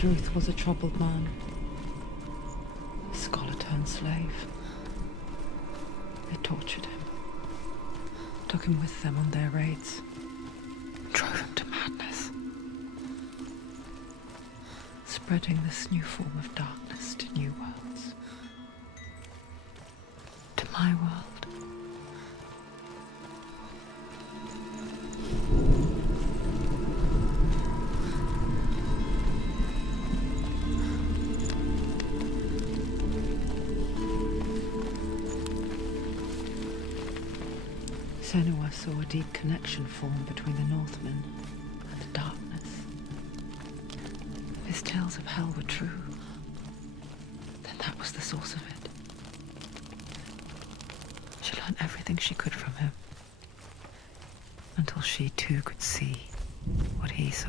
Druth was a troubled man. A scholar turned slave. They tortured him. Took him with them on their raids. Drove him to madness. Spreading this new form of darkness to new worlds. To my world. Senua saw a deep connection form between the Northmen and the darkness. If his tales of hell were true, then that was the source of it. She learned everything she could from him, until she too could see what he saw.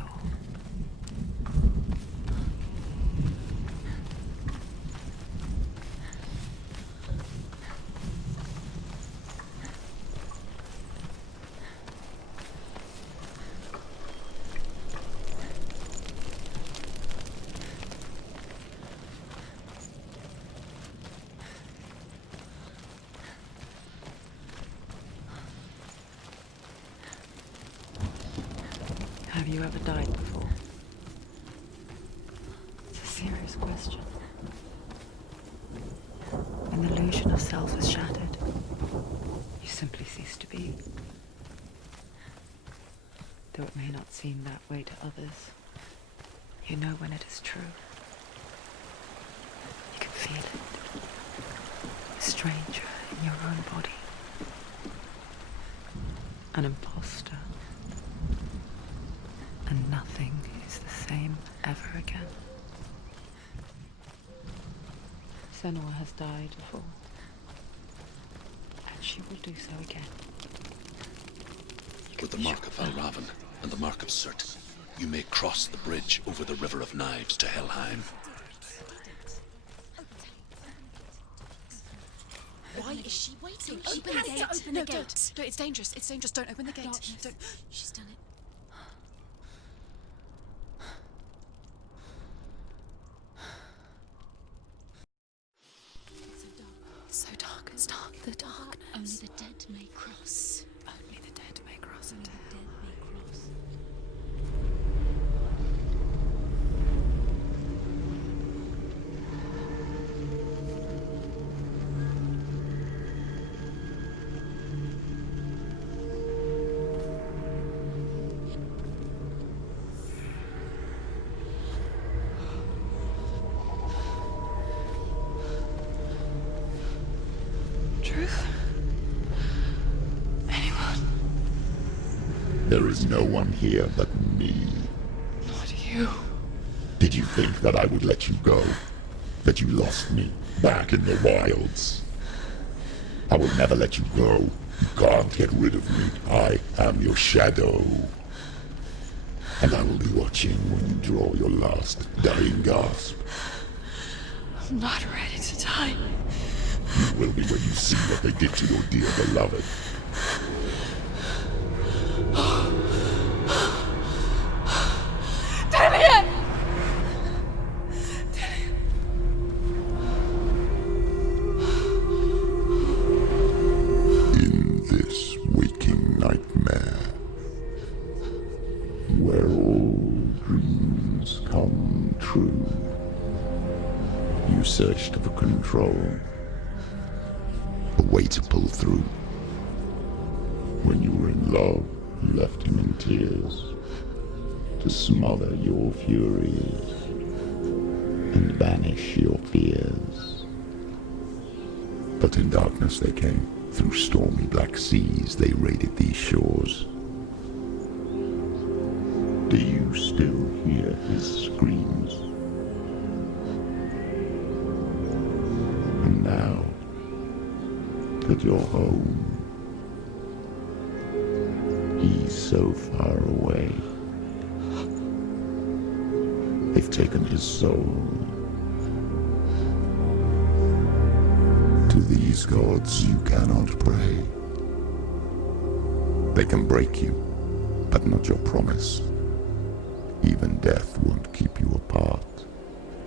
Have you ever died before? It's a serious question. When the illusion of self is shattered, you simply cease to be. Though it may not seem that way to others, you know when it is true. You can feel it. A stranger in your own body. An imposter. And nothing is the same ever again. Senua has died before, and she will do so again. With the mark of Valravan and the mark of Surt, you may cross the bridge over the River of Knives to Helheim. Why is she waiting? Open the gate. Open the gate. No, it's dangerous. It's dangerous. Don't open the gate. Don't. She's done it. So dark. It's dark. The darkness. Only the dead may cross. Only the dead may cross into Only the hell. dead may cross. Truth? Anyone? There is no one here but me. Not you. Did you think that I would let you go? That you lost me back in the wilds? I will never let you go. You can't get rid of me. I am your shadow. And I will be watching when you draw your last dying gasp. I'm not ready to die. You will be when you see what they did to your dear beloved. Damien! In this waking nightmare, where all dreams come true, you searched for control, a way to pull through. When you were in love, you left him in tears, to smother your furies and banish your fears. But in darkness they came, through stormy black seas they raided these shores. Do you still hear his screams? And now that you're home, he's so far away. They've taken his soul. To these gods you cannot pray. They can break you, but not your promise. Even death won't keep you apart.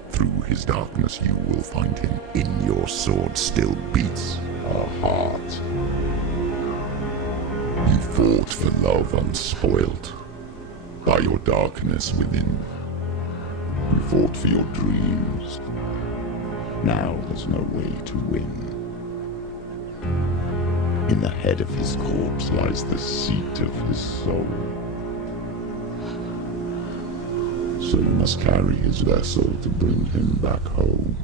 Through his darkness you will find him. In your sword still beats a heart. You fought for love unspoilt by your darkness within. You fought for your dreams. Now there's no way to win. In the head of his corpse lies the seat of his soul. So you must carry his vessel to bring him back home.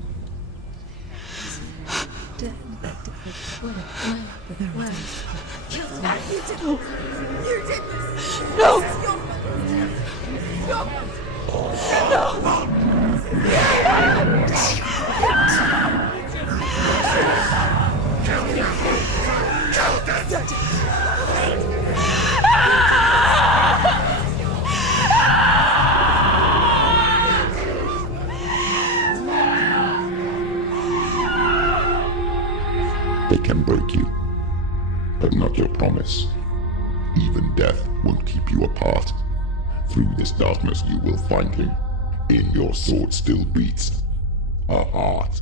They can break you, but not your promise. Even death won't keep you apart. Through this darkness you will find him. In your sword still beats a heart.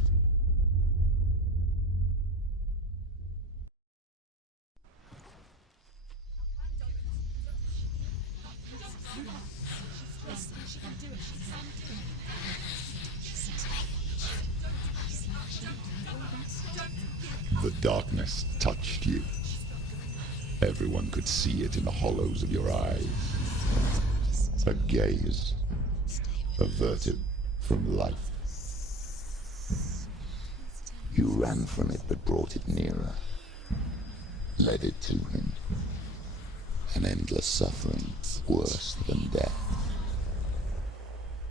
The darkness touched you. Everyone could see it in the hollows of your eyes. A gaze averted from life. You ran from it but brought it nearer. Led it to him. An endless suffering worse than death.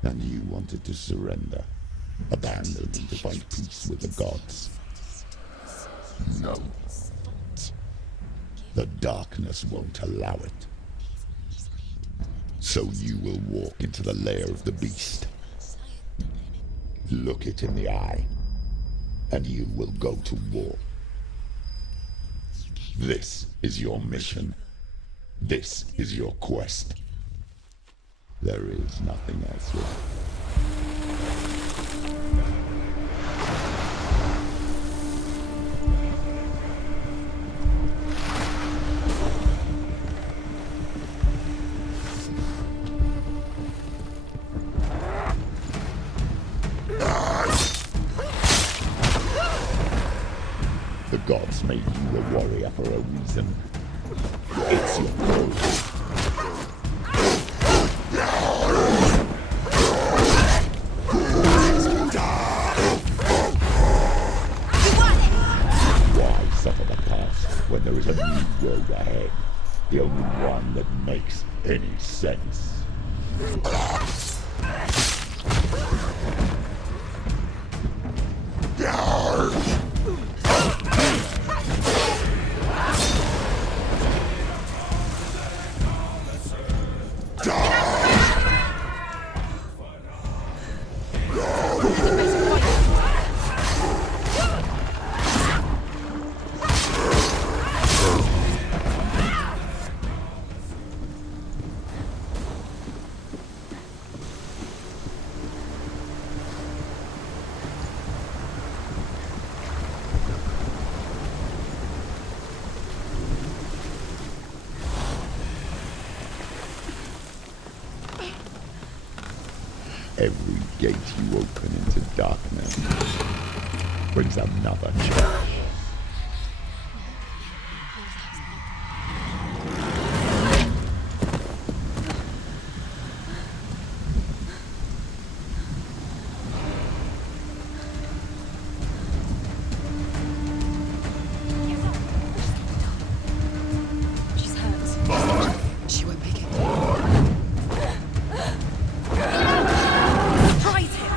And you wanted to surrender. Abandon and to find peace with the gods. No. The darkness won't allow it. So you will walk into the lair of the beast. Look it in the eye, and you will go to war. This is your mission. This is your quest. There is nothing else left. The gods made you a warrior for a reason. It's your goal. Why suffer the past when there is a new road ahead? The only one that makes any sense. Every gate you open into darkness brings another church. She's hurt. She won't make it. Prize him!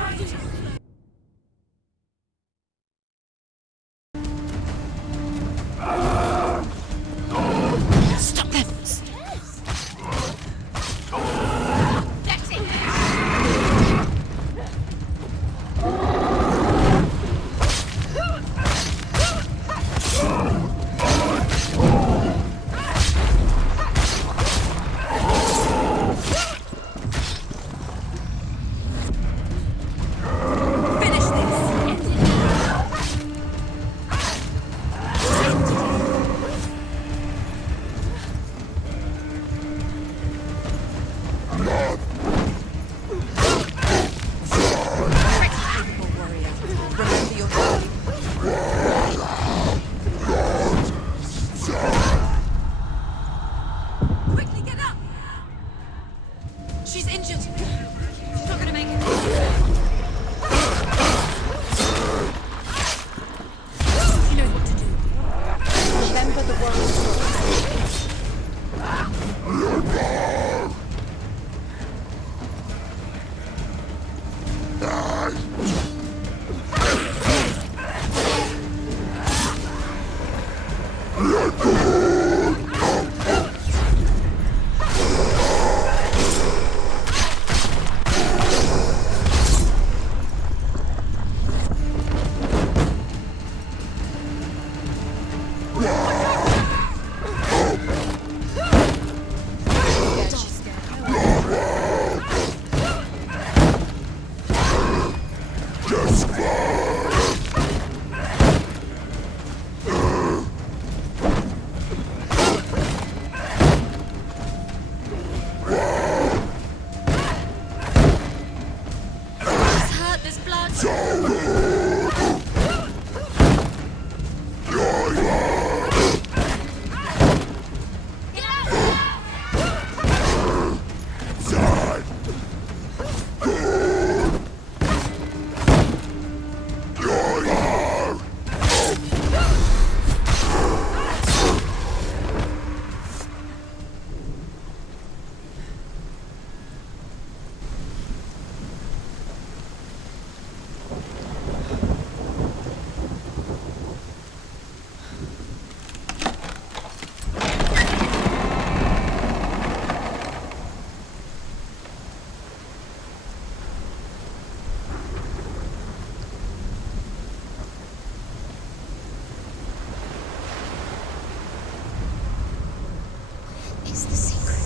is the secret?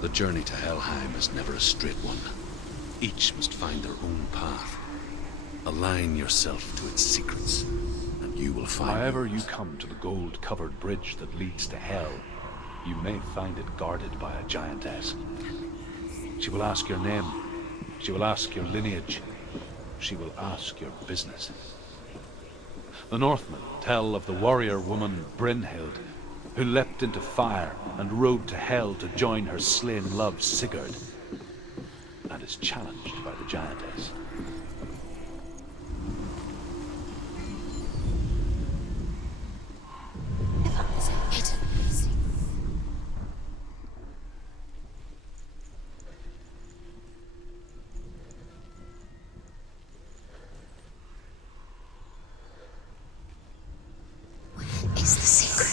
The journey to Helheim is never a straight one. Each must find their own path. Align yourself to its secrets, and you will find... However you come to the gold-covered bridge that leads to Hell, you may find it guarded by a giantess. She will ask your name. She will ask your lineage. She will ask your business. The Northmen tell of the warrior woman Brynhild, who leapt into fire and rode to Hell to join her slain love Sigurd, and is challenged by the giantess. Is the secret?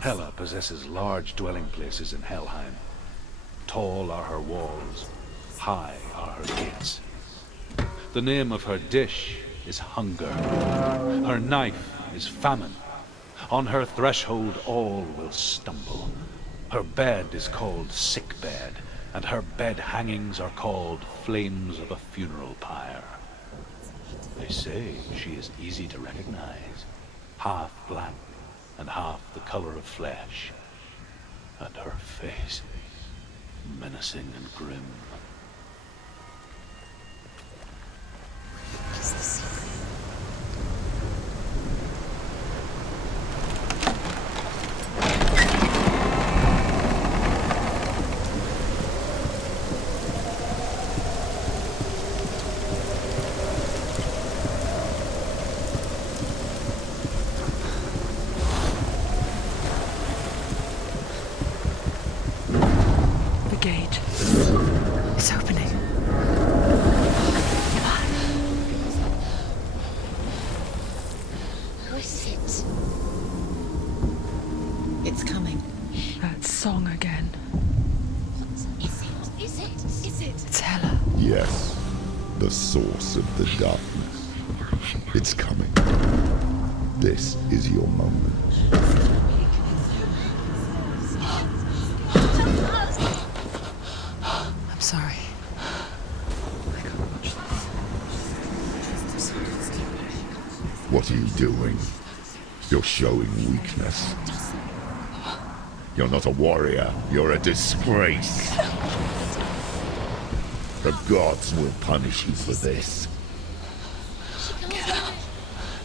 Hela possesses large dwelling places in Helheim. Tall are her walls, high are her gates. The name of her dish is hunger. Her knife is famine. On her threshold all will stumble. Her bed is called sick bed, and her bed hangings are called flames of a funeral pyre. They say she is easy to recognize, half black and half the color of flesh, and her face menacing and grim. Is the secret? The gate is opening. Who is it? It's coming. That song again. What is it? Is it? Is it? It's Hela. Yes, the source of the darkness. It's coming. This is your moment. I'm sorry. I can't watch this. What are you doing? You're showing weakness. You're not a warrior. You're a disgrace. The gods will punish you for this.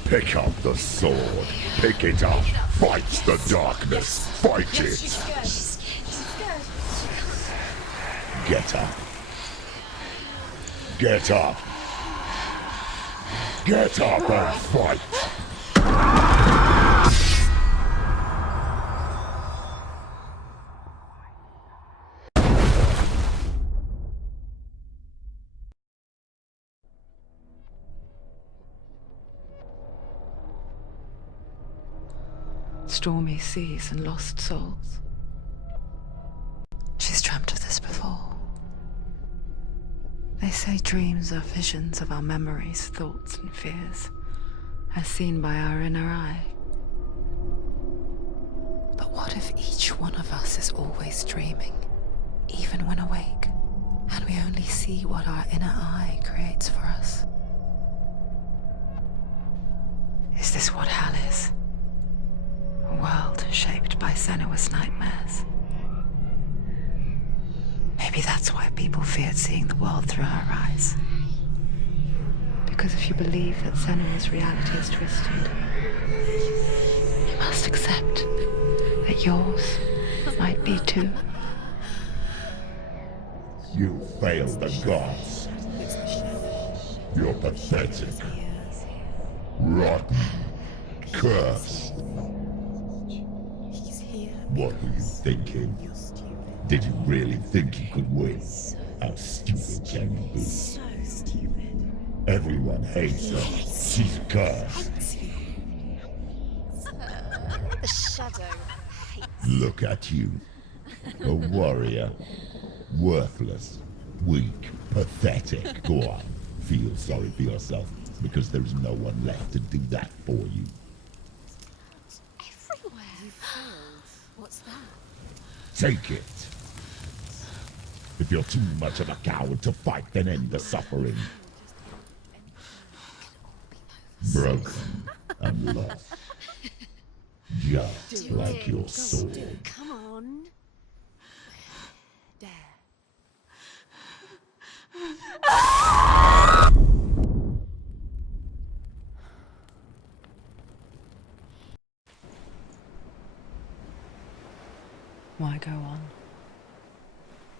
Pick up the sword. Pick it up. Fight the darkness. Fight it. She's scared. Get up. Get up. Get up and fight. Stormy seas and lost souls. She's dreamt of this before. They say dreams are visions of our memories, thoughts, and fears, as seen by our inner eye. But what if each one of us is always dreaming, even when awake, and we only see what our inner eye creates for us? Is this what hell is? A world shaped by SENUA'S nightmares. Maybe that's why people feared seeing the world through her eyes. Because if you believe that SENUA'S reality is twisted, you must accept that yours might be too. You failed the gods. You're pathetic. Rotten. Cursed. What were you thinking? Did you really think you could win? How stupid can you be? So stupid. Everyone hates her. She's cursed. The shadow hates. Look at you. A warrior. Worthless. Weak. Pathetic. Go on. Feel sorry for yourself, because there is no one left to do that for you. Everywhere. You failed. What's that? Take it. If you're too much of a coward to fight, then end the suffering. Broken and lost. Just like your sword. Come on. Dare. Why go on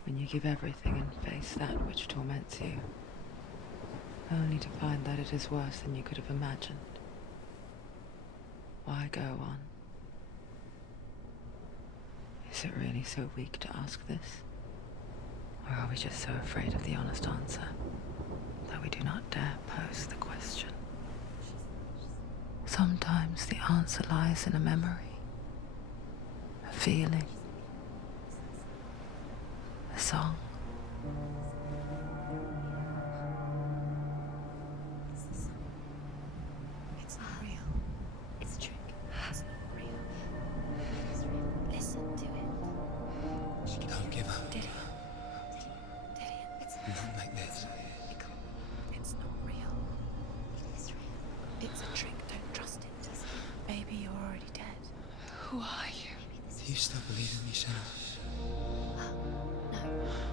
when you give everything and face that which torments you, only to find that it is worse than you could have imagined? Why go on? Is it really so weak to ask this? Or are we just so afraid of the honest answer that we do not dare pose the question? Sometimes the answer lies in a memory, a feeling, a song. It's not real. It's a trick. It's not real. It's real. Listen to it. Don't give up. Did it? It's Not like this. It's not real. It is real. It's a trick. Don't trust it. Baby, you're already dead. Who are you? Do you still believe in me, Shannon? No,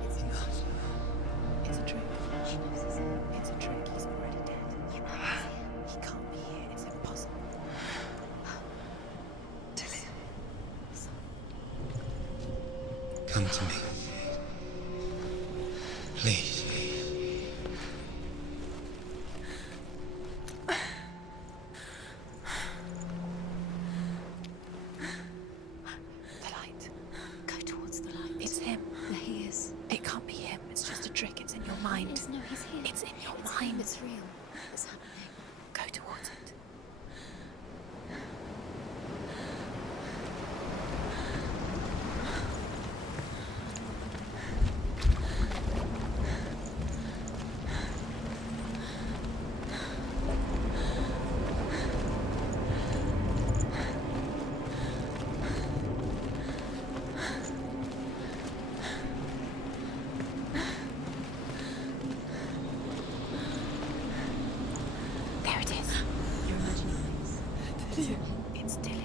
it's not. It's a trick. She knows it's him. It's a trick. He's already dead. You know he's here. He can't be here. It's impossible. Tilly. Come to me. Please. The light. Go towards the light. It's him. There he is. It can't be him. It's just a trick. It's in your mind. No, he's here. It's in your mind. It's real. It's happening. Go towards it. There it is. You're imagining things. It's Dylan.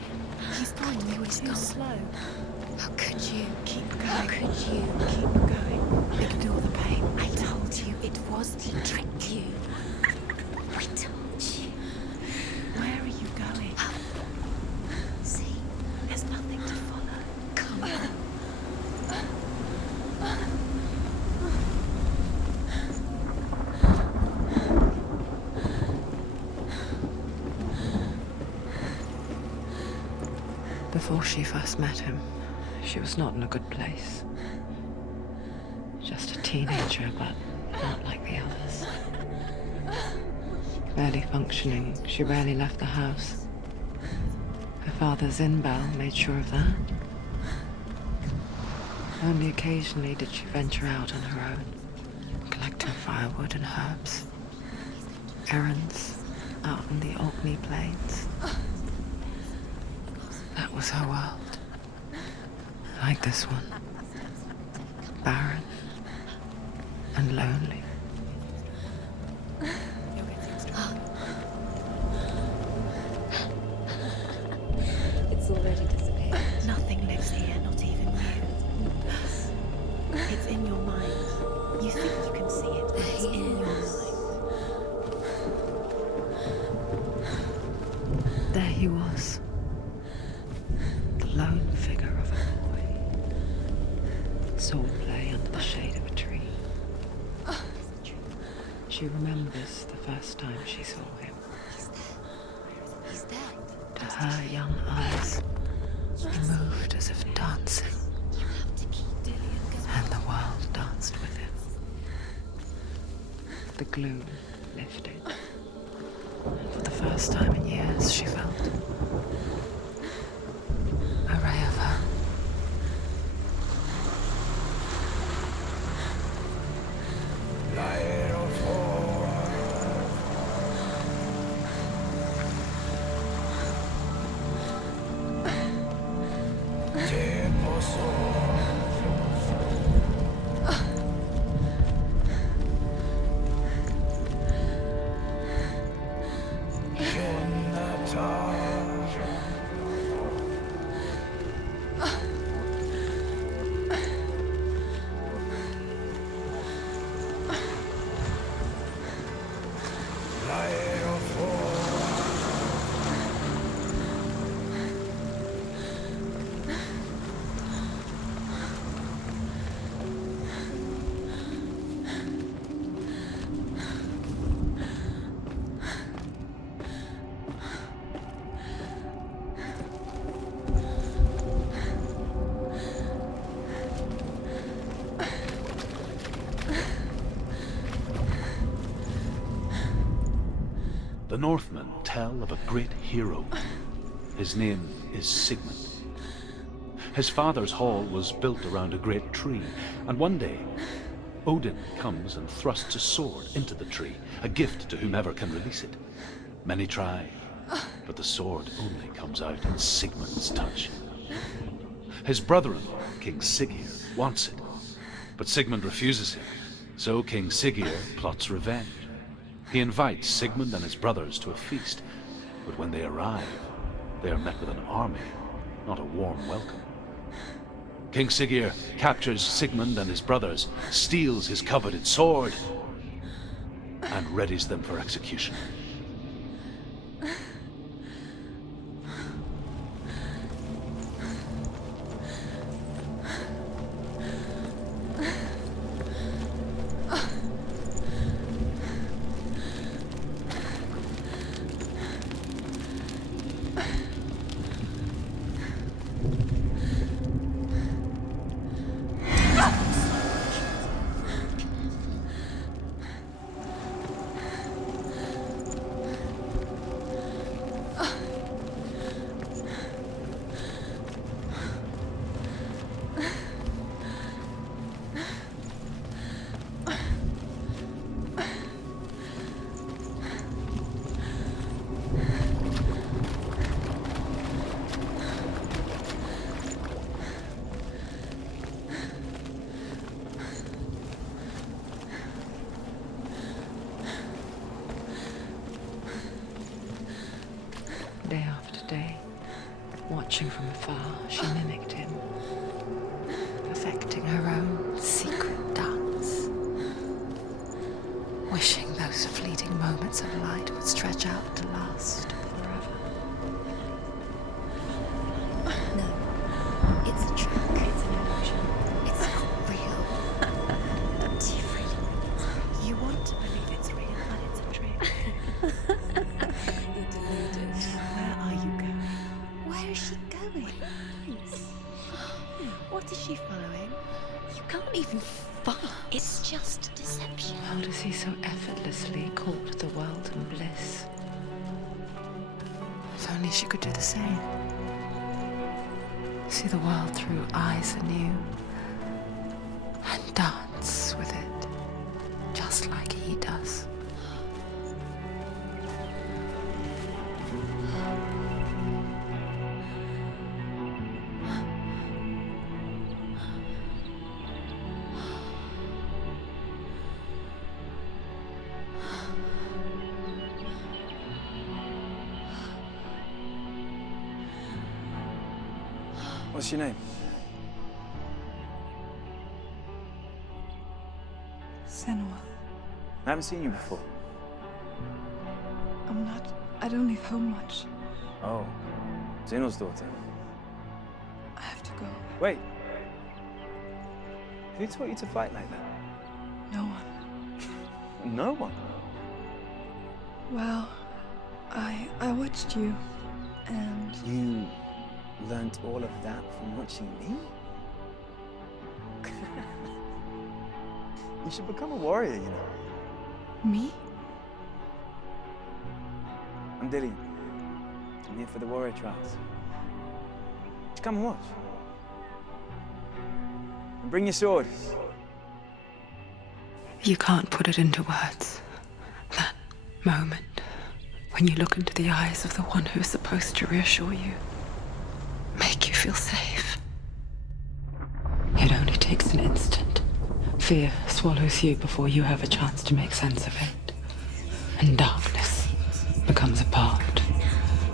He's gone. You were too slow. How could you? Keep going. How could you? Keep going. Ignore the pain. I told you. Before she first met him, she was not in a good place. Just a teenager, but not like the others. Barely functioning, she rarely left the house. Her father's in-bell made sure of that. Only occasionally did she venture out on her own, collecting firewood and herbs. Errands out in the Orkney Plains. That was her world. Like this one. Barren and lonely. It's already disappeared. Nothing lives here, not even you. It's in your mind. You think you can see it, but it's in your mind. There he was. The lone figure of a boy. Swordplay under the shade of a tree. She remembers the first time she saw him. He's there. To her young eyes, he moved as if dancing, You have to keep doing it. and the world danced with him. The gloom lifted, and for the first time in years she felt a ray of hope. The Northmen tell of a great hero. His name is Sigmund. His father's hall was built around a great tree, and one day, Odin comes and thrusts a sword into the tree, a gift to whomever can release it. Many try, but the sword only comes out in Sigmund's touch. His brother-in-law, King Siggeir, wants it, but Sigmund refuses him, so King Siggeir plots revenge. He invites Sigmund and his brothers to a feast, but when they arrive, they are met with an army, not a warm welcome. King Siggeir captures Sigmund and his brothers, steals his coveted sword, and readies them for execution. Day after day, watching from afar, she mimicked him, perfecting her own secret dance, wishing those fleeting moments of light would stretch out to last forever. No. It's a trick. It's an illusion. It's not real. Do you really? You want to believe it's real, but it's a trick. You're deluded. Where are you going? Where is she going? just deception. How does he so effortlessly court the world and bliss? If only she could do the same. See the world through eyes anew and dance with it, just like he does. What's your name? Senua. I haven't seen you before. I don't leave home much. Oh, Zeno's daughter. I have to go. Wait. Who taught you to fight like that? No one. No one. Well, I watched you, and You learned all of that from watching me? You should become a warrior, you know. me? I'm Dillian. I'm here for the warrior trials. Just come and watch. And bring your sword. You can't put it into words. That moment when you look into the eyes of the one who's supposed to reassure you, make you feel safe. It only takes an instant. Fear swallows you before you have a chance to make sense of it. And darkness becomes a part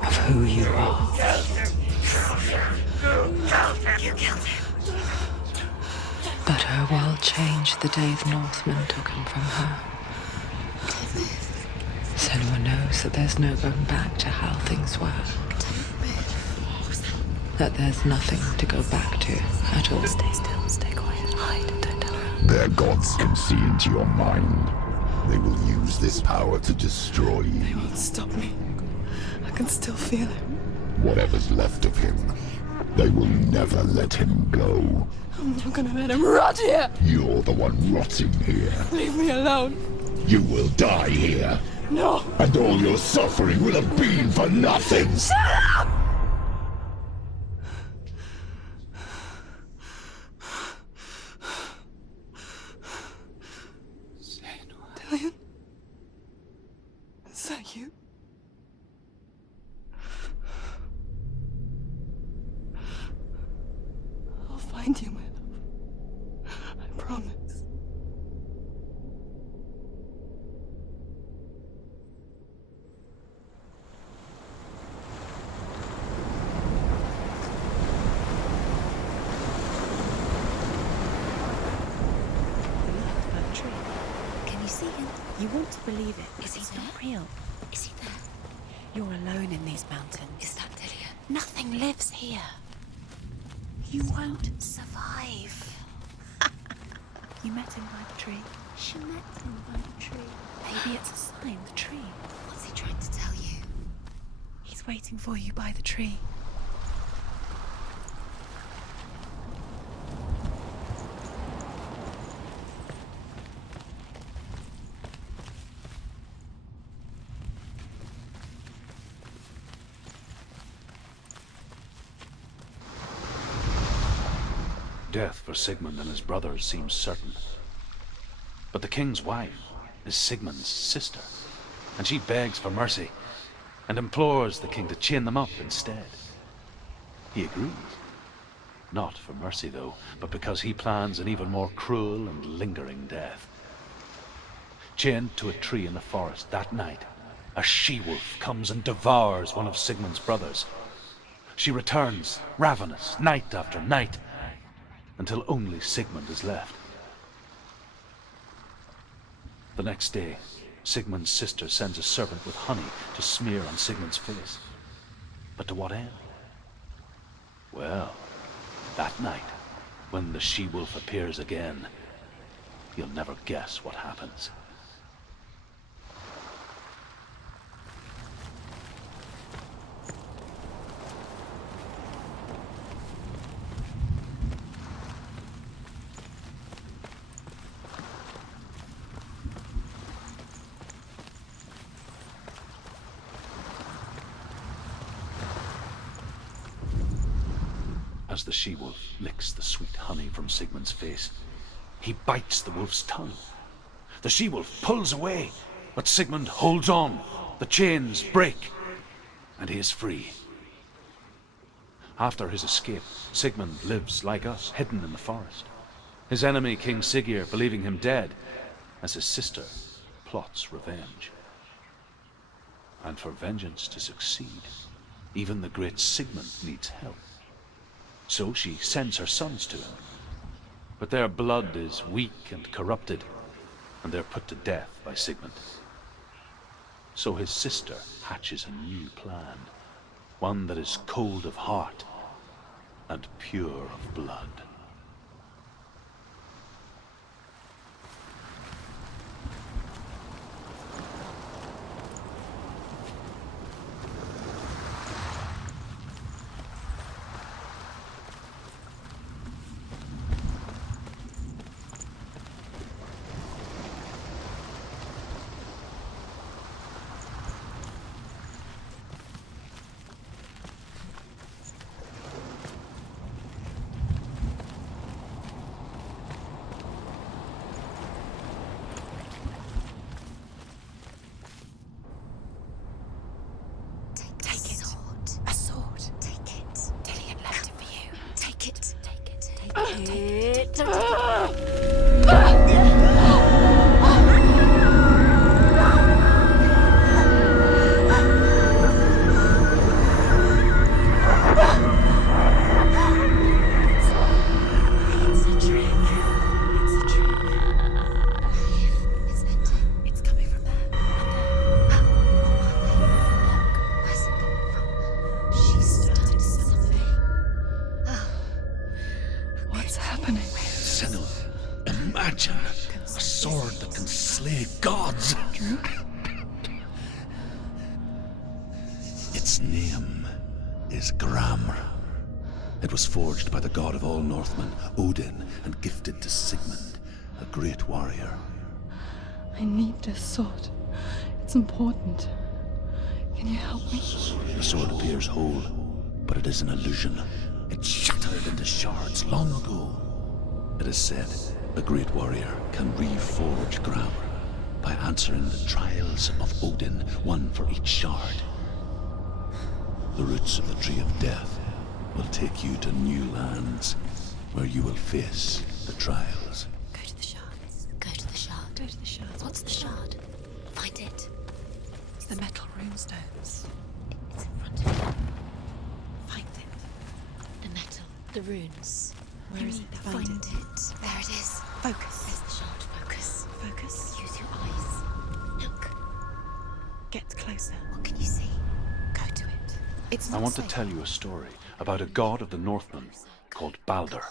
of who you are. But her world changed the day the Northmen took him from her. Senua knows that there's no going back to how things were. That there's nothing to go back to at all. Stay still, stay quiet, hide, don't tell her. Their gods can see into your mind. They will use this power to destroy you. They won't stop me. I can still feel him. Whatever's left of him, they will never let him go. I'm not gonna let him rot here. You're the one rotting here. Leave me alone. You will die here. No. And all your suffering will have been for nothing. Shut up! Dillian? Is that you? I'll find you, my love. I promise. Can you see him? You want to believe it. Is he not real? Is he there? You're alone in these mountains. Is that Dillian? Nothing lives here. You won't survive. You met him by the tree. She met him by the tree. Maybe it's a sign, the tree. What's he trying to tell you? He's waiting for you by the tree. Death for Sigmund and his brothers seems certain. But the king's wife is Sigmund's sister, and she begs for mercy and implores the king to chain them up instead. He agrees. Not for mercy, though, but because he plans an even more cruel and lingering death. Chained to a tree in the forest that night, a she-wolf comes and devours one of Sigmund's brothers. She returns, ravenous, night after night, until only Sigmund is left. The next day, Sigmund's sister sends a servant with honey to smear on Sigmund's face. But to what end? Well, that night, when the she-wolf appears again, you'll never guess what happens. as the she-wolf licks the sweet honey from Sigmund's face. He bites the wolf's tongue. The she-wolf pulls away, but Sigmund holds on. The chains break, and he is free. After his escape, Sigmund lives like us, hidden in the forest. His enemy, King Siggeir, believing him dead, as his sister plots revenge. And for vengeance to succeed, even the great Sigmund needs help. So she sends her sons to him. But their blood is weak and corrupted, and they're put to death by Sigmund. So his sister hatches a new plan, one that is cold of heart and pure of blood. Imagine a sword that can slay gods. Its name is Gramr. It was forged by the god of all Northmen, Odin, and gifted to Sigmund, a great warrior. I need this sword. It's important. Can you help me? The sword appears whole, but it is an illusion. It shattered into shards long ago. It is said a great warrior can reforge Gramr by answering the trials of Odin, one for each shard. The roots of the Tree of Death will take you to new lands where you will face the trials. Go to the shard. Go to the shard. Go to the shard. What's the shard? Find it. It's the metal runestones. It's in front of you. Find it. The metal. The runes. Where is it? Find it. There it is. Focus. There's the shard. Focus. Focus. Use your eyes. Look. Get closer. What can you see? Go to it. It's I not want safe. to tell you a story about a god of the Northmen called Baldur.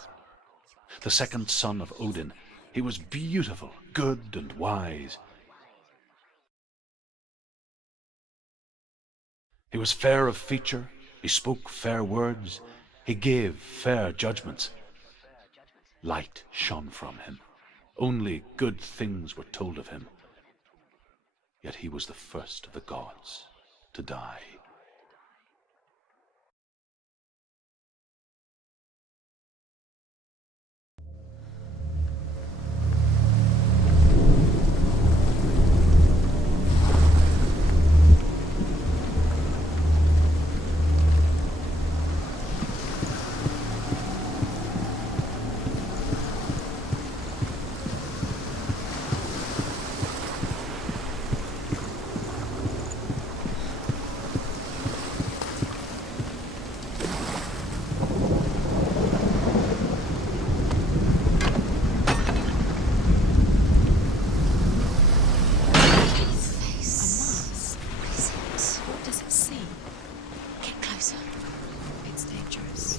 The second son of Odin. He was beautiful, good and wise. He was fair of feature, he spoke fair words, he gave fair judgments. Light shone from him. Only good things were told of him. Yet he was the first of the gods to die.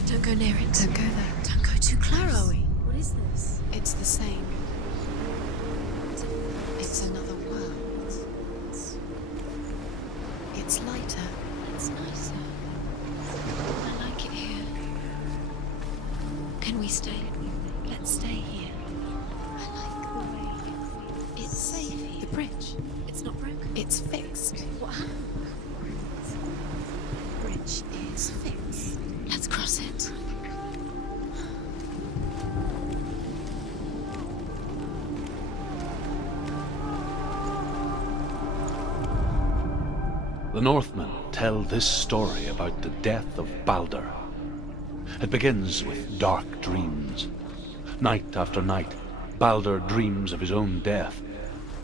Don't go near it. Don't go there. Don't go too close. Where are we? What is this? It's the same. It's another world. It's lighter. It's nicer. I like it here. Can we stay? Let's stay here. I like the way it's safe here. The bridge. It's not broken. It's fixed. What happened? The bridge is fixed. Let's cross it. The Northmen tell this story about the death of Baldur. It begins with dark dreams. Night after night, Baldur dreams of his own death,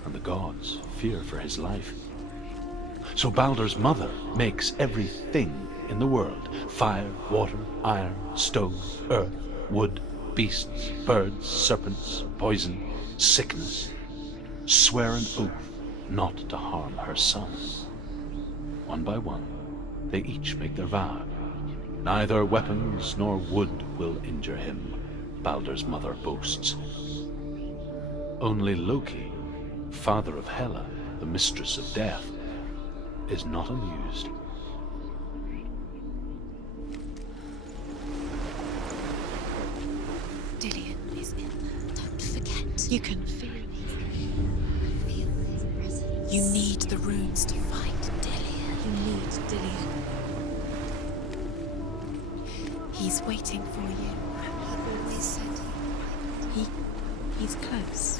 and the gods fear for his life. So Baldur's mother makes everything in the world: fire, water, iron, stone, earth, wood, beasts, birds, serpents, poison, sickness. Swear an oath not to harm her son. One by one, they each make their vow. Neither weapons nor wood will injure him, Baldur's mother boasts. Only Loki, father of Hela, the mistress of death, is not amused. Dillion is in there. Don't forget. You can feel him. Feel his presence. You need the runes to fight Dillion. You need Dillion. He's waiting for you. He always said he's close.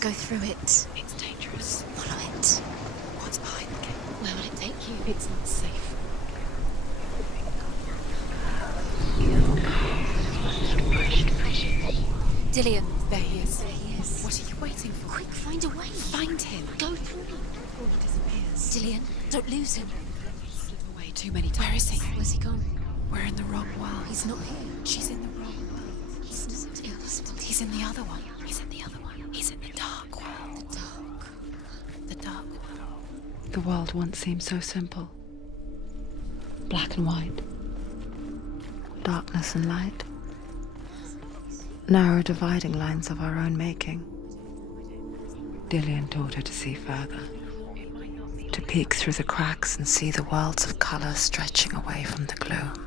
Go through it. It's dangerous. Follow it. What's behind the gate? Where will it take you? It's not safe. Dillion. There he is. There he is. What are you waiting for? Quick, find a way. Find him. Go through. Before he disappears. Dillion, don't lose him. Slip away too many times. Where is he? Where's he gone? We're in the wrong world. He's not here. She's in the wrong world. He's in the other one. He's in the other one. He's in the dark world. The dark world. The world once seemed so simple. Black and white. Darkness and light. Narrow dividing lines of our own making. Dillion taught her to see further. To peek through the cracks and see the worlds of color stretching away from the gloom.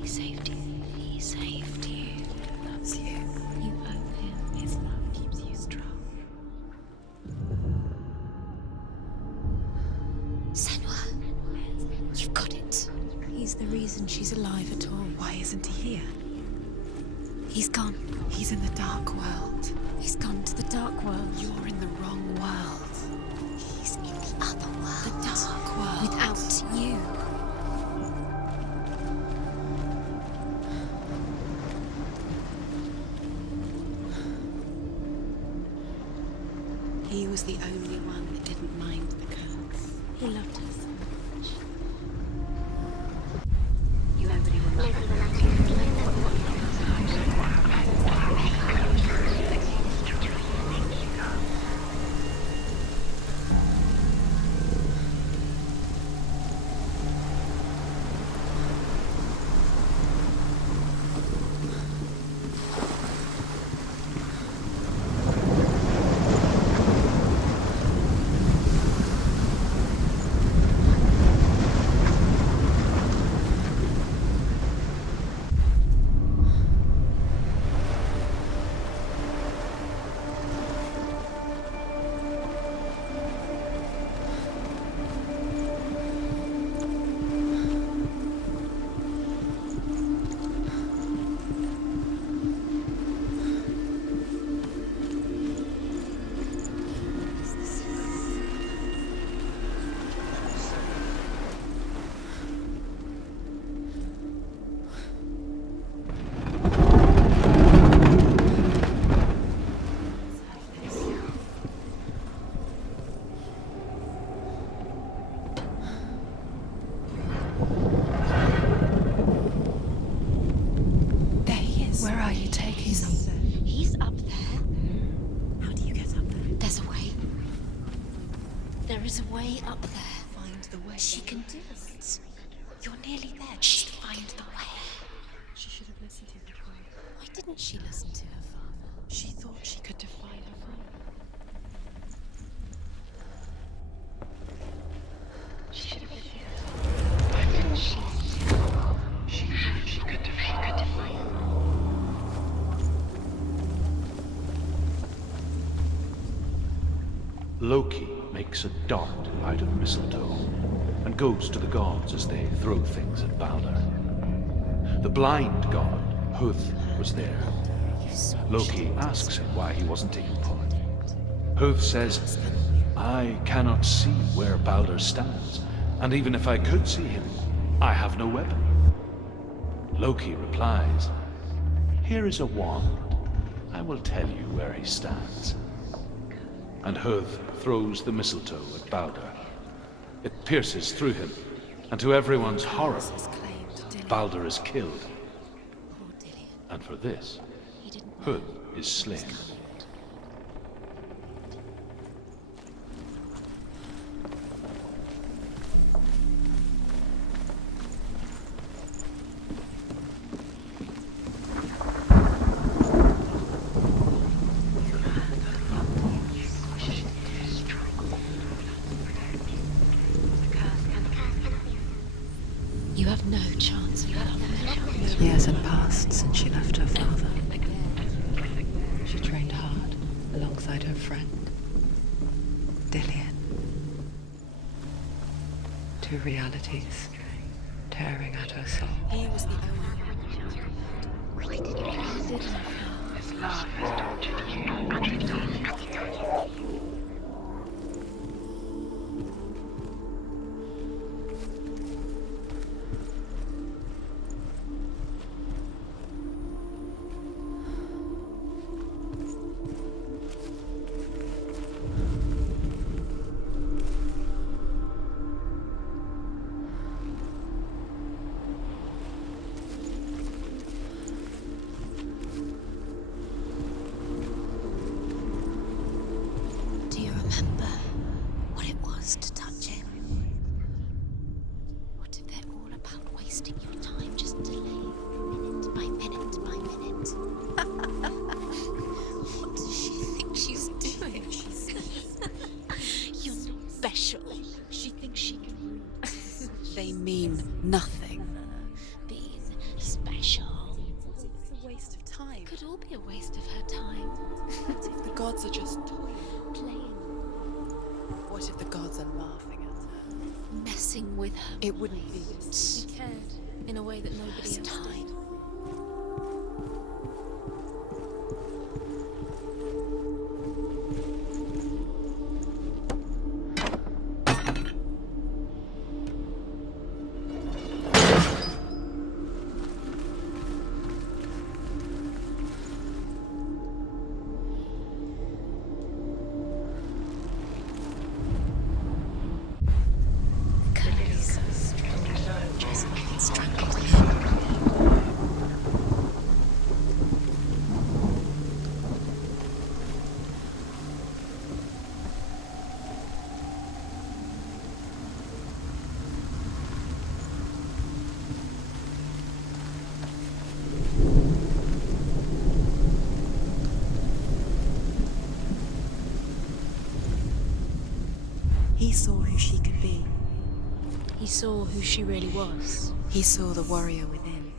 He saved you. He saved you. He loves you. You owe him. His love keeps you strong. Senua, you've got it. He's the reason she's alive at all. Why isn't he here? He's gone. He's in the dark world. He's gone to the dark world. You're in the wrong world. He's in the other world. The dark world. Without you. He was the only one that didn't mind the curse. He loved her so much. You nobody will love her. Where are you taking me? He's up there. How do you get up There is a way up there. Find the way. She can do it. You're nearly there. Just find the way. She should have listened to her father. Why didn't she listen to her father? She thought she could defy her father. She should have listened to her father. Why didn't she? She thought she could defy her father. Loki makes a dart out of mistletoe and goes to the gods as they throw things at Balder. The blind god, Huth, was there. Loki asks him why he wasn't taking part. Huth says, I cannot see where Balder stands, and even if I could see him, I have no weapon. Loki replies, here is a wand. I will tell you where he stands. And Huth throws the mistletoe at Balder. It pierces through him, and to everyone's horror, Balder is killed. And for this, Huth is slain. You have no chance, Hela. Years had passed since she left her father. She trained hard alongside her friend, Dillian. Two realities tearing at her soul. He was the only one. Why did you did His love has tortured you. Do you remember what it was to touch him? What if they're all about wasting your time just delaying minute by minute by minute? What does she think she's doing? You're not special. She thinks she can rule. They mean nothing. Being special It's a waste of time. could all be a waste of her time. What if the gods are just toying? Playing, What if the gods are laughing at her? messing with her. It wouldn't be this. He cared in a way that nobody else time. did. Strangled him. He saw who she could be. He saw who she really was. He saw the warrior within.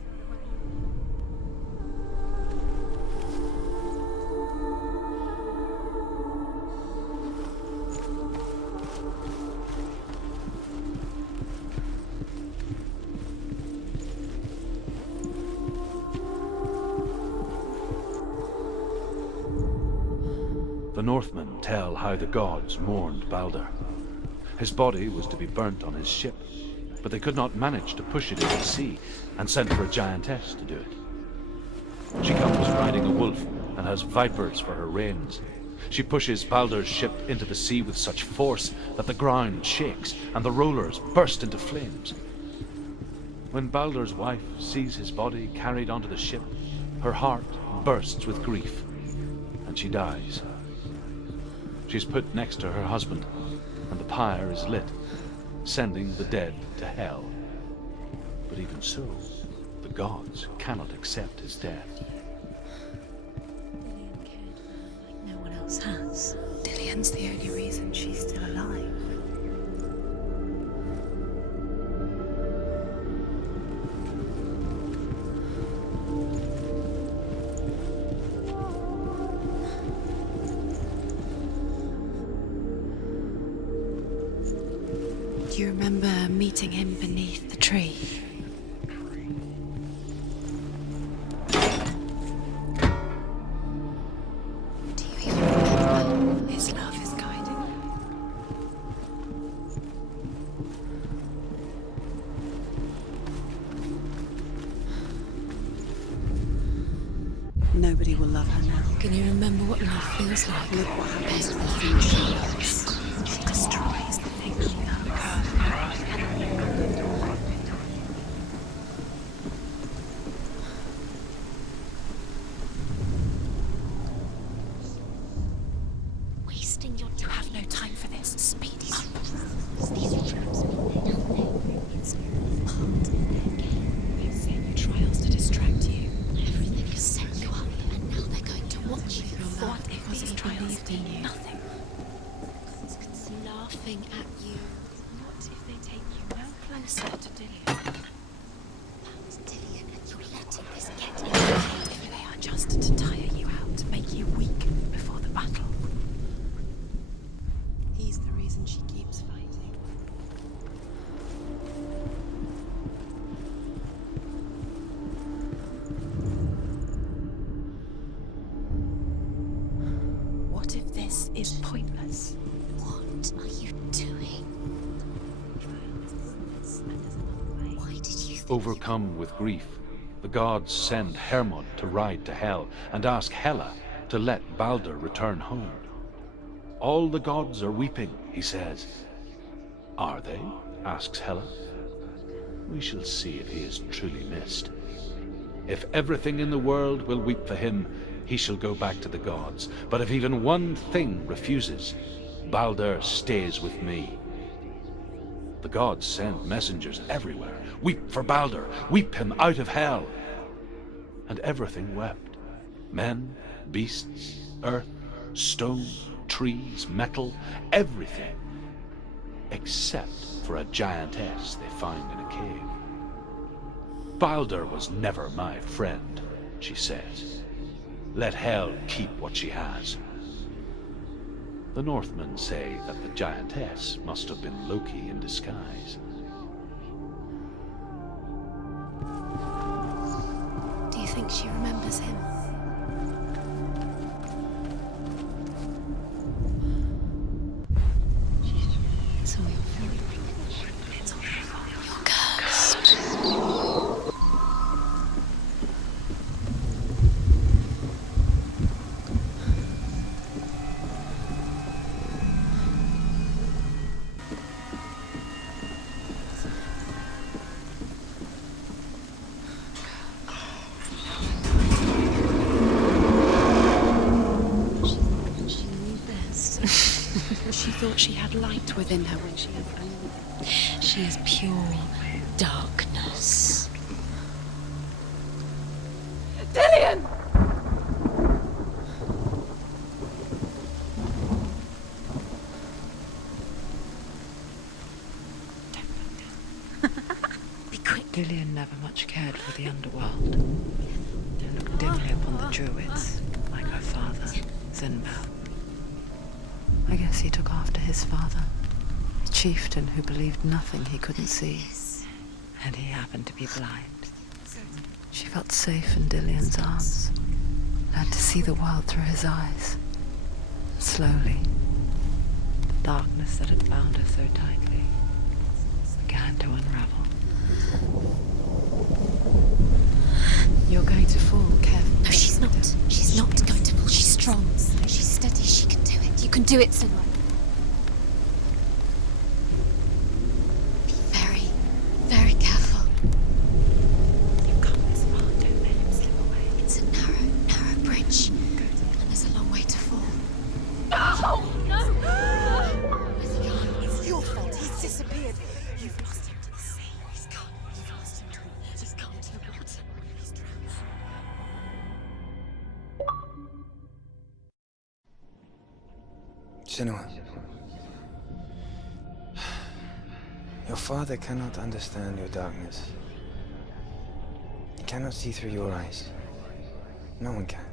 The Northmen tell how the gods mourned Balder. His body was to be burnt on his ship, but they could not manage to push it into the sea and sent for a giantess to do it. She comes riding a wolf and has vipers for her reins. She pushes Balder's ship into the sea with such force that the ground shakes and the rollers burst into flames. When Balder's wife sees his body carried onto the ship, her heart bursts with grief, and she dies. She's put next to her husband, and the the pyre is lit, sending the dead to hell. But even so, the gods cannot accept his death. Dillian cared for her like no one else has. Dillian's the only reason she's still alive. Do you remember meeting him beneath the tree? Do you even remember? His love is guiding you. Nobody will love her now. Can you remember what love feels like? Look what happens to the thing she loves. She destroys the thing she loves. Wasting your time. You have no time for this. Speed up. These traps mean nothing. It's part of their game. They've set you trials to distract you. Everything is set you up, and now they're going to watch you. What if these trials mean nothing? Laughing at you. What if they take you no closer to Dillian? That's Dillian, and you're letting this get in your head. If they are just to tire you out, to make you weak before the battle. He's the reason she keeps fighting. What if this is pointless? What are you doing? Why did you think Overcome with grief, the gods send Hermod to ride to Hell and ask Hela to let Baldur return home. All the gods are weeping, he says. Are they? Asks Hela. We shall see if he is truly missed. If everything in the world will weep for him, he shall go back to the gods. But if even one thing refuses, Baldur stays with me. The gods send messengers everywhere. Weep for Baldur, weep him out of hell. And everything wept. Men, beasts, earth, stone, trees, metal, everything. Except for a giantess they find in a cave. Baldur was never my friend, she says. Let Hel keep what she has. The Northmen say that the giantess must have been Loki in disguise. Do you think she remembers him? It's all your fault. It's all your fault. You're cursed. She knew best. She thought she had light within her when she had only. She is pure darkness. Dillian! Be quick. Dillian never much cared for the underworld. Looked dimly upon the druids, like her father, Zinbao. I guess he took after his father, a chieftain who believed nothing he couldn't see. And he happened to be blind. She felt safe in Dillian's arms, learned to see the world through his eyes. Slowly, the darkness that had bound her so tightly began to unravel. You're going to fall, careful. No, she's not. She's not going to fall. She's strong. She's steady. She can do it. You can do it, Senua. Be very, very careful. You've come this far. Don't let him slip away. It's a narrow, narrow bridge. And there's a long way to fall. No! Where's he gone? Senua. Your father cannot understand your darkness. He cannot see through your eyes. No one can.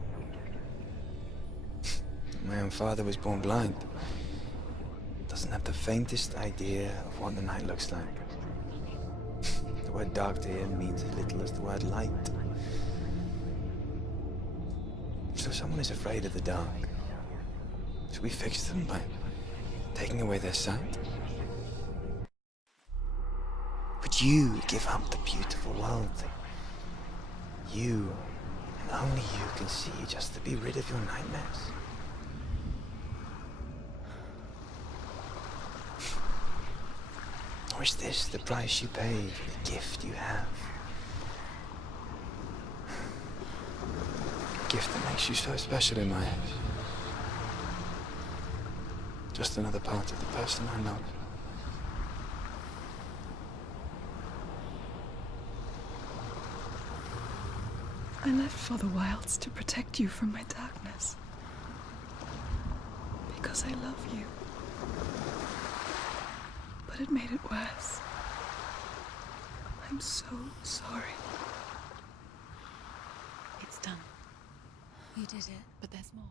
My own father was born blind. Doesn't have the faintest idea of what the night looks like. The word dark to him means as little as the word light. So someone is afraid of the dark. Should we fix them by taking away their sight? Would you give up the beautiful world that you, and only you, can see just to be rid of your nightmares? Or is this the price you pay for the gift you have? A gift that makes you so special in my eyes. Just another part of the person I love. I left for the wilds to protect you from my darkness. Because I love you. But it made it worse. I'm so sorry. It's done. You did it, but there's more.